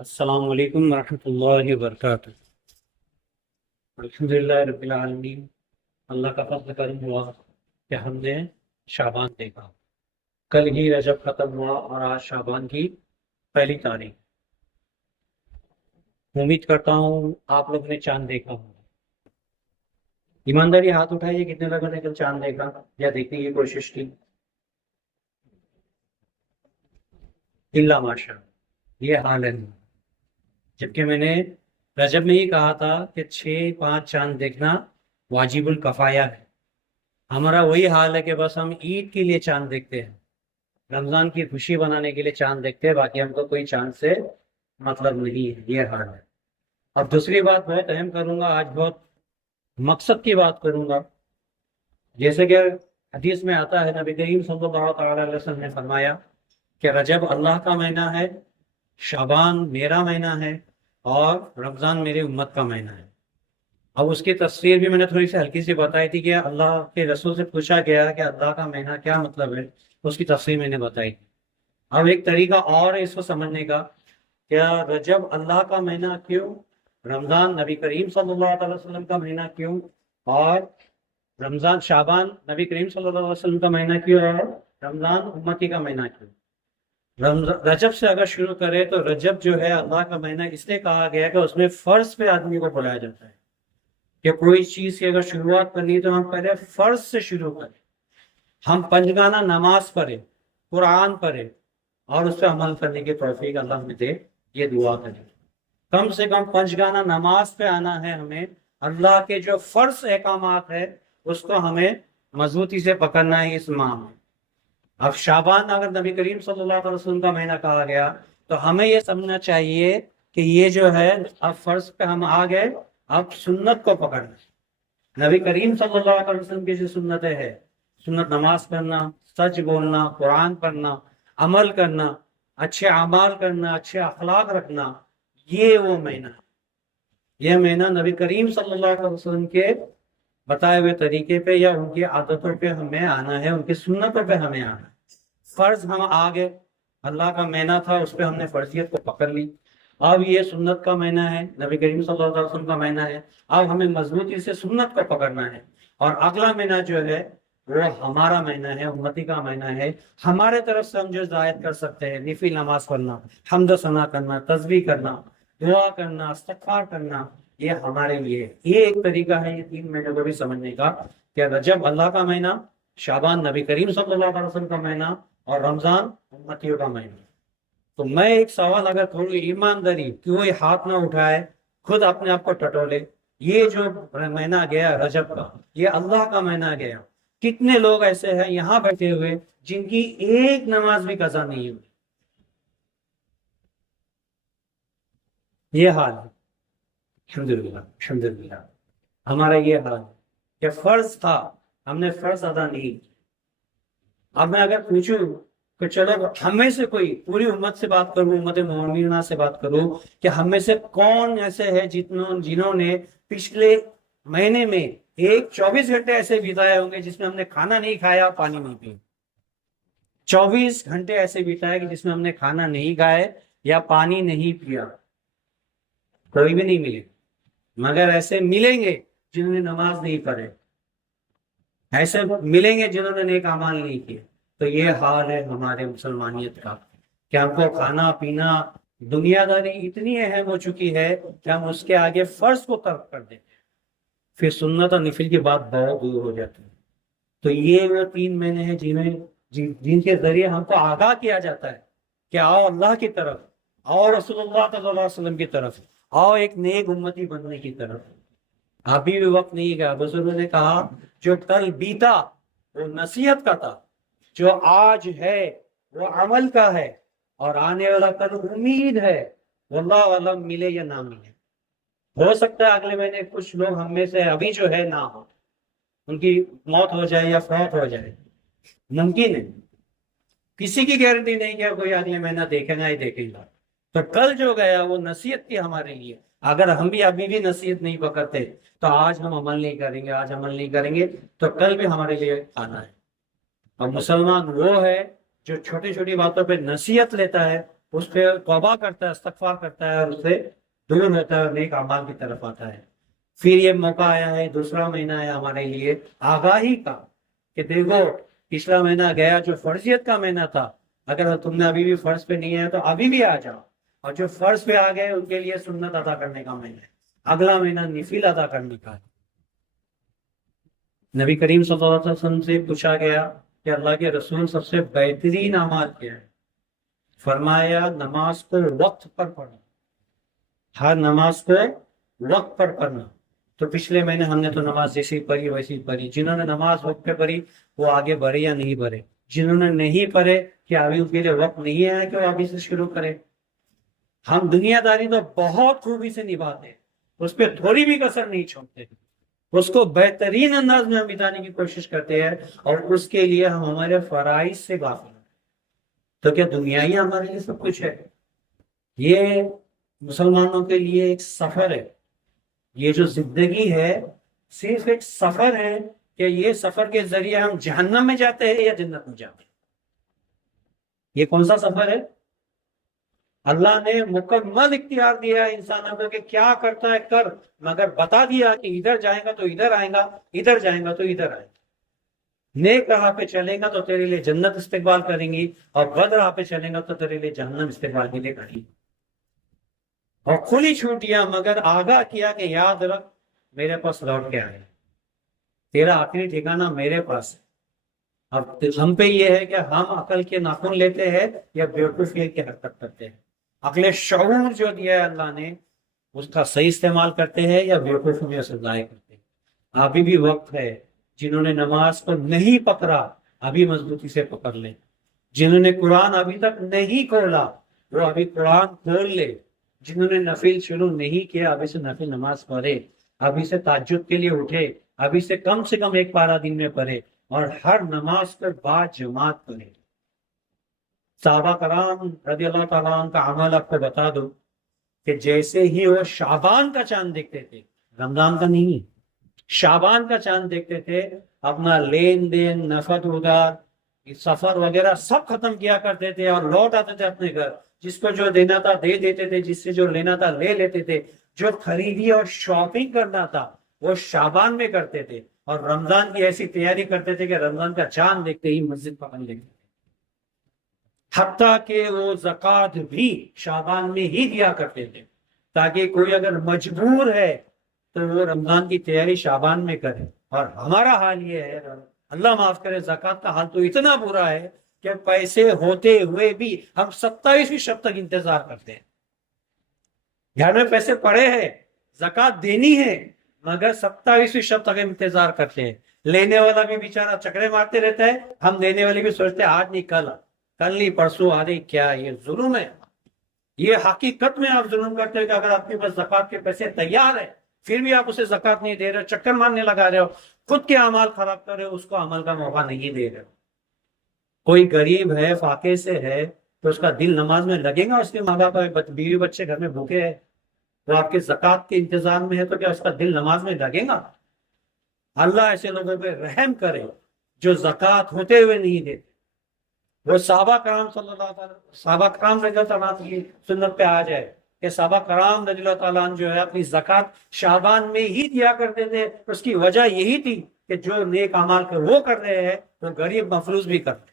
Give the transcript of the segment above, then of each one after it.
السلام علیکم ورحمۃ اللہ وبرکاتہ۔ الحمدللہ رب العالمین۔ اللہ کا فضل کرم ہوا کہ ہم نے شعبان دیکھا۔ کل ہی رجب ختم ہوا اور آج شعبان کی پہلی تاریخ۔ امید کرتا ہوں آپ لوگوں نے چاند دیکھا ہوگا۔ ایمانداری ہاتھ اٹھائیے، کتنے لوگوں نے کل چاند دیکھا یا دیکھنے کی کوشش کی؟ اللہ ماشاء اللہ، یہ حال ہے۔ جبکہ میں نے رجب میں ہی کہا تھا کہ 6-5 چاند دیکھنا واجب الکفایہ ہے۔ ہمارا وہی حال ہے کہ بس ہم عید کے لیے چاند دیکھتے ہیں، رمضان کی خوشی بنانے کے لیے چاند دیکھتے ہیں، باقی ہم کو کوئی چاند سے مطلب نہیں ہے۔ یہ حال ہے۔ اب دوسری بات بہت اہم کروں گا، آج بہت مقصد کی بات کروں گا۔ جیسے کہ حدیث میں آتا ہے، نبی کریم صلی اللہ تعالی علیہ وسلم نے فرمایا کہ رجب اللہ کا مہینہ ہے، شعبان میرا مہینہ ہے، اور رمضان میرے امت کا مہینہ ہے۔ اب اس کی تفسیر بھی میں نے تھوڑی سی ہلکی سی بتائی تھی کہ اللہ کے رسول سے پوچھا گیا کہ اللہ کا مہینہ کیا مطلب ہے، اس کی تفسیر میں نے بتائی تھی۔ اب ایک طریقہ اور ہے اس کو سمجھنے کا، کیا رجب اللہ کا مہینہ کیوں، رمضان نبی کریم صلی اللہ علیہ وسلم کا مہینہ کیوں، اور رمضان شعبان نبی کریم صلی اللہ علیہ وسلم کا مہینہ کیوں، اور رمضان امتی کا مہینہ کیوں۔ رجب سے اگر شروع کرے تو رجب جو ہے اللہ کا مہینہ اس لیے کہا گیا کہ اس میں فرض پہ آدمی کو بلایا جاتا ہے کہ کوئی چیز کی اگر شروعات کرنی ہے تو ہم پہلے فرض سے شروع کریں، ہم پنجگانہ نماز پڑھیں، قرآن پڑھیں، اور اس پہ عمل کرنے کی توفیق اللہ ہمیں دے، یہ دعا کریں۔ کم سے کم پنجگانہ نماز پہ آنا ہے ہمیں، اللہ کے جو فرض احکامات ہے اس کو ہمیں مضبوطی سے پکڑنا ہے اس ماہ میں۔ اب شعبان اگر نبی کریم صلی اللہ علیہ وسلم کا مہینہ کہا گیا تو ہمیں یہ سمجھنا چاہیے کہ یہ جو ہے اب فرض پہ ہم آ گئے، اب سنت کو پکڑنا۔ نبی کریم صلی اللہ علیہ وسلم کی جو سنتیں ہے، سنت نماز پڑھنا، سچ بولنا، قرآن پڑھنا، عمل کرنا، اچھے اعمال کرنا، اچھے اخلاق رکھنا، یہ وہ مہینہ ہے۔ یہ مہینہ نبی کریم صلی اللہ علیہ وسلم کے بتائے ہوئے طریقے پہ یا ان کی عادتوں پہ ہمیں آنا ہے، ان کی سنتوں پہ ہمیں آنا ہے۔ فرض ہم آگے، اللہ کا مہینہ تھا اس پہ ہم نے فرضیت کو پکڑ لی، اب یہ سنت کا مہینہ ہے، نبی کریم صلی اللہ علیہ وسلم کا مہینہ ہے، اب ہمیں مضبوطی سے سنت کو پکڑنا ہے۔ اور اگلا مہینہ جو ہے وہ ہمارا مہینہ ہے، امتی کا مہینہ ہے۔ ہمارے طرف سے ہم جو زائد کر سکتے ہیں، نفل نماز پڑھنا، حمد و ثنا کرنا، تسبیح کرنا، دعا کرنا، استغفار کرنا، یہ ہمارے لیے یہ ایک طریقہ ہے یہ 3 مہینوں کو بھی سمجھنے کا، کہ رجب اللہ کا مہینہ، شعبان نبی کریم صلی اللہ علیہ وسلم کا مہینہ، اور رمضان امتیوں کا مہینہ۔ تو میں ایک سوال، اگر تھوڑی ایمانداری کوئی ہاتھ نہ اٹھائے، خود اپنے آپ کو ٹٹولے، یہ جو مہینہ گیا رجب کا، یہ اللہ کا مہینہ گیا، کتنے لوگ ایسے ہیں یہاں بیٹھے ہوئے جن کی ایک نماز بھی قضا نہیں ہوئی؟ یہ حال ہے۔ الحمدللہ الحمدللہ ہمارا یہ حال ہے کہ فرض تھا، ہم نے فرض ادا نہیں کیا۔ اب میں اگر پوچھوں کہ چلو ہم میں سے کوئی، پوری امت سے بات کروں، امت مومنہ سے بات کروں، کہ ہم میں سے کون ایسے ہے جنہوں نے پچھلے مہینے میں 24 گھنٹے ایسے بتائے ہوں گے جس میں ہم نے کھانا نہیں کھایا، پانی نہیں پیا۔ 24 گھنٹے ایسے بتائے کہ جس میں ہم نے کھانا نہیں کھایا یا پانی نہیں پیا؟ کوئی بھی نہیں ملے، مگر ایسے ملیں گے جنہوں نے نماز نہیں پڑھے، ایسے ملیں گے جنہوں نے نیک اعمال نہیں کیے۔ تو یہ حال ہے ہمارے مسلمانیت کا، کہ ہم کو کھانا پینا، دنیا داری اتنی اہم ہو چکی ہے کہ ہم اس کے آگے فرض کو ترک کر دیتے ہیں، پھر سنت اور نفل کی بات بہت دور ہو جاتی ہے۔ تو یہ وہ 3 مہینے ہیں جن کے ذریعے ہم کو آگاہ کیا جاتا ہے کہ آؤ اللہ کی طرف، آؤ رسول اللہ صلی اللہ علیہ وسلم کی طرف، آؤ ایک نیک امتی بننے کی طرف۔ ابھی بھی وقت نہیں گیا۔ بزرگوں نے کہا جو کل بیتا وہ نصیحت کا تھا، جو آج ہے وہ عمل کا ہے، اور آنے والا کل امید ہے، واللہ علم ملے یا نہ ملے۔ ہو سکتا ہے اگلے مہینے کچھ لوگ ہم میں سے ابھی جو ہے نہ ہو، ان کی موت ہو جائے یا فوت ہو جائے، ممکن ہے، کسی کی گارنٹی نہیں کہ کوئی اگلے مہینہ دیکھے گا ہی دیکھے گا۔ تو کل جو گیا وہ نصیحت تھی ہمارے لیے، اگر ہم بھی ابھی بھی نصیحت نہیں پکڑتے تو آج ہم عمل نہیں کریں گے، آج عمل نہیں کریں گے تو کل بھی ہمارے لیے آنا ہے۔ اور مسلمان وہ ہے جو چھوٹی چھوٹی باتوں پہ نصیحت لیتا ہے، اس پہ توبہ کرتا ہے، استغفار کرتا ہے اور اس سے دور رہتا ہے اور نیک اعمال کی طرف آتا ہے۔ پھر یہ موقع آیا ہے، دوسرا مہینہ ہے ہمارے لیے آگاہی کا، کہ دیکھو پچھلا مہینہ گیا جو فرضیت کا مہینہ تھا، اگر تم نے ابھی بھی فرض پہ نہیں ہے تو ابھی بھی آ جاؤ، اور جو فرض پہ آ گئے ان کے لیے سنت ادا کرنے کا مہینہ ہے، اگلا مہینہ نفل ادا کرنے کا ہے۔ نبی کریم صلی اللہ علیہ وسلم سے پوچھا گیا کہ اللہ کے رسول سب سے بہترین اعمال کیا ہے؟ فرمایا نماز کو وقت پر پڑھنا، ہر نماز کو وقت پر پڑھنا۔ تو پچھلے مہینے ہم نے تو نماز جیسی پڑھی ویسی پڑھی، جنہوں نے نماز وقت پہ پڑھی وہ آگے بڑھے یا نہیں بڑھے، جنہوں نے نہیں پڑھے کیا ابھی ان کے لیے وقت نہیں ہے کہ وہ ابھی سے شروع کرے؟ ہم دنیا داری تو بہت خوبی سے نبھاتے، اس پہ تھوڑی بھی کسر نہیں چھوڑتے، اس کو بہترین انداز میں ہم بتانے کی کوشش کرتے ہیں، اور اس کے لیے ہم ہمارے فرائض سے غافل ہیں۔ تو کیا دنیا ہی ہمارے لیے سب کچھ ہے؟ یہ مسلمانوں کے لیے ایک سفر ہے، یہ جو زندگی ہے صرف ایک سفر ہے، کہ یہ سفر کے ذریعے ہم جہنم میں جاتے ہیں یا جنت میں جاتے ہیں۔ یہ کون سا سفر ہے؟ اللہ نے مکمل اختیار دیا ہے انسانوں کو کہ کیا کرتا ہے کر، مگر بتا دیا کہ ادھر جائے گا تو ادھر آئے گا، ادھر جائے گا تو ادھر آئے گا۔ نیک راہ پہ چلے گا تو تیرے لیے جنت استقبال کریں گی، اور بد راہ پہ چلے گا تو تیرے لیے جہنم استقبال کے لیے کریں گی۔ اور کھلی چھوٹیاں، مگر آگاہ کیا کہ یاد رکھ میرے پاس لوٹ کے آئے، تیرا آخری ٹھکانہ میرے پاس ہے۔ اب ہم پہ یہ ہے کہ ہم عقل کے ناخن لیتے ہیں یا بیوقوفی کی حرکت کرتے ہیں۔ عقل شعور جو دیا ہے اللہ نے اس کا صحیح استعمال کرتے ہیں یا بیوقوفی میں اسے ضائع کرتے ہیں۔ ابھی بھی وقت ہے، جنہوں نے نماز کو نہیں پکڑا ابھی مضبوطی سے پکڑ لیں، جنہوں نے قرآن ابھی تک نہیں کھولا وہ ابھی قرآن کھول لے، جنہوں نے نفل شروع نہیں کیا ابھی سے نفل نماز پڑھے، ابھی سے تہجد کے لیے اٹھے، ابھی سے کم ایک پارہ دن میں پڑھے، اور ہر نماز کے بعد جماعت پڑھے۔ صحابہ کرام رضی اللہ تعالیٰ عنہ کا عمل آپ کو بتا دو کہ جیسے ہی وہ شعبان کا چاند دیکھتے تھے، رمضان کا نہیں، شعبان کا چاند دیکھتے تھے، اپنا لین دین نفد ادار سفر وغیرہ سب ختم کیا کرتے تھے اور لوٹ آتے تھے اپنے گھر، جس کو جو دینا تھا دے دیتے تھے، جس سے جو لینا تھا لے لیتے تھے، جو خریدی اور شاپنگ کرنا تھا وہ شعبان میں کرتے تھے، اور رمضان کی ایسی تیاری کرتے تھے کہ رمضان کا چاند دیکھتے ہی مسجد پکڑ لیتے تھے، حتیٰ کہ وہ زکوٰۃ بھی شعبان میں ہی دیا کرتے تھے، تاکہ کوئی اگر مجبور ہے تو وہ رمضان کی تیاری شعبان میں کرے۔ اور ہمارا حال یہ ہے، اللہ معاف کرے، زکوٰۃ کا حال تو اتنا برا ہے کہ پیسے ہوتے ہوئے بھی ہم 27ویں شب تک انتظار کرتے ہیں۔ گھر میں پیسے پڑے ہیں، زکوٰۃ دینی ہے، مگر 27ویں شب تک انتظار کرتے ہیں۔ لینے والا بھی بیچارہ چکرے مارتے رہتا ہے، ہم دینے والے بھی سوچتے ہیں آج نہیں کل نہیں پرسوں آ رہی، کیا یہ ظلم ہے؟ یہ حقیقت میں آپ ظلم کرتے ہیں کہ اگر آپ کے پاس زکوٰۃ کے پیسے تیار ہیں پھر بھی آپ اسے زکوٰۃ نہیں دے رہے، چکر مارنے لگا رہے ہو، خود کے اعمال خراب کر رہے ہو، اس کو عمل کا موقع نہیں دے رہے ہو۔ کوئی غریب ہے، فاقے سے ہے، تو اس کا دل نماز میں لگے گا؟ اس کے ماں باپ بیوی بچے گھر میں بھوکے ہیں، وہ آپ کے زکوٰۃ کے انتظار میں ہے، تو کیا اس کا دل نماز میں لگے گا؟ اللہ ایسے لوگوں پہ رحم کرے جو زکوٰۃ ہوتے ہوئے نہیں دیتے۔ وہ صحابہ کرام رضی اللہ تعالیٰ عنہ کی سنت پہ آ جائے کہ صحابہ کرام رضی اللہ تعالیٰ عنہ جو ہے اپنی زکوٰۃ شعبان میں ہی دیا کرتے تھے۔ اس کی وجہ یہی تھی کہ جو نیک اعمال وہ کر رہے ہیں وہ غریب مفلوج بھی کرتے،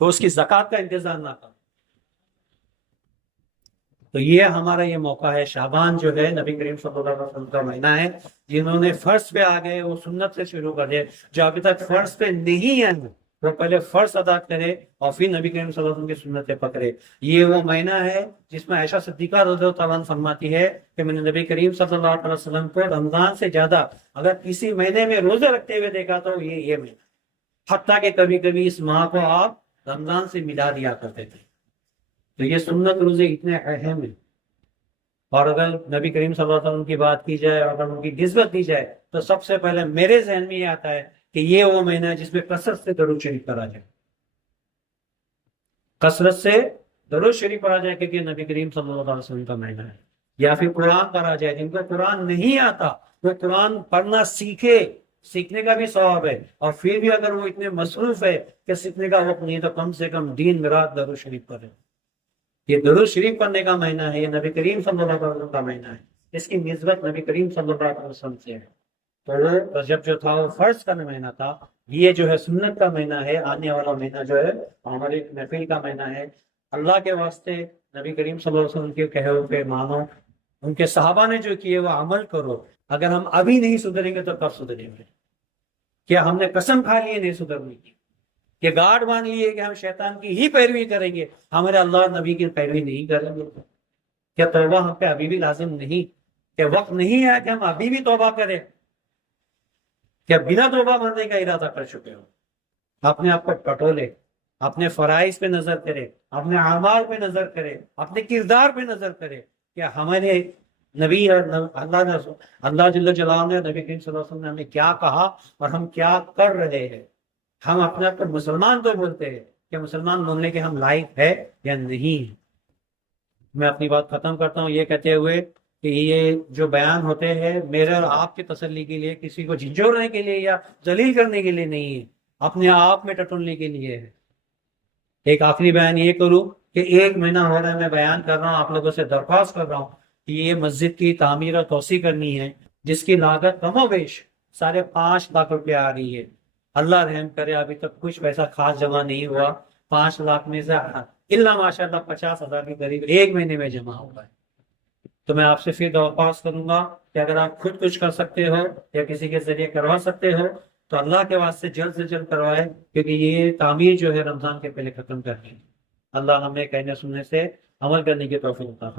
تو اس کی زکوٰۃ کا انتظار نہ کرو۔ تو یہ ہمارا یہ موقع ہے، شعبان جو ہے نبی کریم صلی اللہ علیہ وسلم کا مہینہ ہے۔ جنہوں نے فرض پہ آ گئے وہ سنت سے شروع کر دے، جو ابھی تک فرض پہ نہیں ہے وہ پہلے فرض ادا کرے اور پھر نبی کریم صلی اللہ علیہ وسلم کی سنتیں پکڑے۔ یہ وہ مہینہ ہے جس میں عائشہ صدیقہ رضی اللہ تعالیٰ عنہ فرماتی ہے کہ میں نے نبی کریم صلی اللہ علیہ وسلم کو رمضان سے زیادہ اگر کسی مہینے میں روزے رکھتے ہوئے دیکھا تو یہ مہینہ، حتیٰ کہ کبھی کبھی اس ماہ کو آپ رمضان سے ملا دیا کرتے تھے۔ تو یہ سنت روزے اتنے اہم ہیں، اور اگر نبی کریم صلی اللہ علیہ وسلم کی بات کی جائے اور اگر ان کی نسبت دی جائے تو سب سے پہلے میرے ذہن میں یہ آتا ہے کہ یہ وہ مہینہ ہے جس میں کثرت سے درود شریف پڑھا جائے، کثرت سے درود شریف پڑھا جائے، کیونکہ نبی کریم صلی اللہ علیہ وسلم کا مہینہ ہے۔ یا پھر قرآن پڑھا جائے، جن کو قرآن نہیں آتا وہ قرآن پڑھنا سیکھے، سیکھنے کا بھی ثواب ہے، اور پھر بھی اگر وہ اتنے مصروف ہے کہ سیکھنے کا وقت نہیں تو کم سے کم دن رات درود شریف پڑھے۔ یہ درود شریف پڑھنے کا مہینہ ہے، یہ نبی کریم صلی اللہ علیہ وسلم کا مہینہ ہے، اس کی نسبت نبی کریم صلی اللہ علیہ وسلم سے ہے۔ تو رجب جو تھا وہ فرض کا مہینہ تھا، یہ جو ہے سنت کا مہینہ ہے، آنے والا مہینہ جو ہے ہماری محفل کا مہینہ ہے۔ اللہ کے واسطے نبی کریم صلی اللہ علیہ وسلم کے کہے ہوئے پہ مانو، ان کے صحابہ نے جو کیے وہ عمل کرو۔ اگر ہم ابھی نہیں سدھریں گے تو کب سدھریں گے؟ کیا ہم نے قسم کھا لی ہے نہیں سدھرنے کی؟ کہ گاڑ مان لیے کہ ہم شیطان کی ہی پیروی کریں گے، ہمارے اللہ اور نبی کی پیروی نہیں کریں گے؟ کیا توبہ ہم پہ ابھی بھی لازم نہیں؟ کہ وقت نہیں ہے کہ ہم ابھی بھی توبہ کریں؟ کیا بنا توبہ کرنے کا ارادہ کر چکے ہو؟ اپنے آپ کو ٹٹولے، اپنے فرائض پہ نظر کرے، اپنے اعمال پہ نظر کرے، اپنے کردار پہ نظر کرے۔ کیا ہمارے نبی اور اللہ جل جلالہ نے، نبی کریم صلی اللہ علیہ وسلم نے ہمیں کیا کہا اور ہم کیا کر رہے ہیں؟ ہم اپنے آپ کو مسلمان تو بولتے ہیں، کیا مسلمان بولنے کے ہم لائق ہے یا نہیں؟ میں اپنی بات ختم کرتا ہوں یہ کہتے ہوئے کہ یہ جو بیان ہوتے ہیں میرے اور آپ کی تسلی کے لیے، کسی کو جھنجھوڑنے کے لیے یا ذلیل کرنے کے لیے نہیں ہے، اپنے آپ میں ٹٹولنے کے لیے ہے۔ ایک آخری بیان یہ کروں کہ 1 مہینہ ہو رہا ہے میں بیان کر رہا ہوں، آپ لوگوں سے درخواست کر رہا ہوں کہ یہ مسجد کی تعمیر اور توسیع کرنی ہے، جس کی لاگت کم و بیش 5.5 لاکھ روپے آ رہی ہے۔ اللہ رحم کرے ابھی تک کچھ پیسہ خاص جمع نہیں ہوا، 5 لاکھ میں سے الا ماشاءاللہ 50,000 کے قریب 1 مہینے میں جمع ہوا ہے۔ تو میں آپ سے پھر درخواست کروں گا کہ اگر آپ خود کچھ کر سکتے ہو یا کسی کے ذریعے کروا سکتے ہو تو اللہ کے واسطے جلد سے جلد کروائے، کیونکہ یہ تعمیر جو ہے رمضان کے پہلے ختم کرنی ہے۔ اللہ ہمیں کہنے سننے سے عمل کرنے کی توفیق عطا فرمائے۔